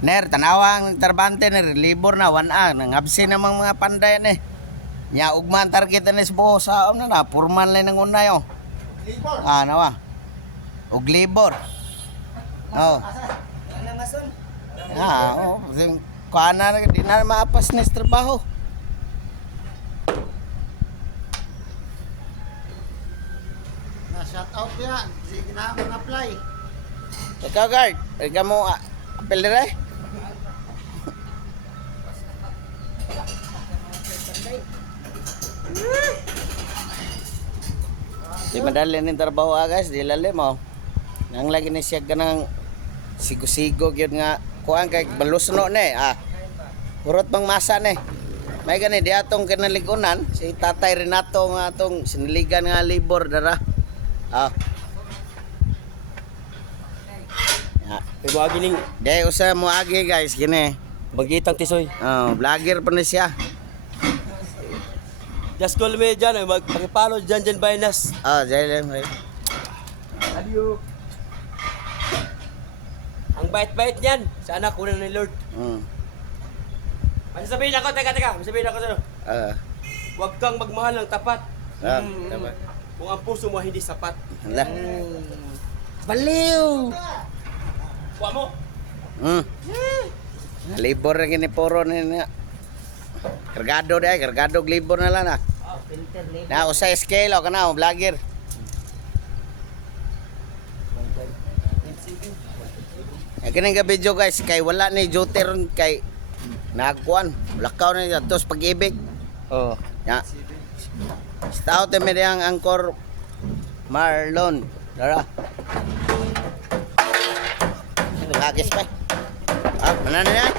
Ner, tanawa ang tarbante ner, libor na, 1A. Nangabsi namang mga panday ni. Nya, ugman target ni sa buho sa na, purman lang ng unay oh. Ah, nawa. Ug libor. Oh. Oh. Kuana, di na maapas ni sa trabaho. Shout out yan. Sige na mag-apply. Ikaw, guard. Ikaw mo, apel na rin. Di madali ng trabaho guys, di lalim mo. Nang lagi ni siya ka ng sigo-sigo yun nga kuhaan kay balusno ni purot bang masa ni. May gani di atong kinaligunan si Tatay Renato nga atong siniligan nga libor dara. Ibuagi ning Day usa mo agi guys gini. bagitang tisoy. Vlogger pa ni siya. Just call me dyan, magpakipalo dyan Bainas. Jay. Adiyo. Ang bait-bait niyan, sa anak ko ni Lord. Ano sabihin ako, teka, sabihin ako sa'yo. Huwag kang magmahal ng tapat. Tapat. Kung ang puso mo hindi sapat. Hala. Baliw. Kuha mo. Libor na gini puro ni na. Kargado dai, kargado libor na lang na. Na usay scale o kana vlogger. Kini nga video guys kay wala ni Joter kay nagkuan, lakaw na niya tos pag-ibig. Ya. Stout mi ang angkor Marlon. Dara. Nagagis pa. Mana na yan?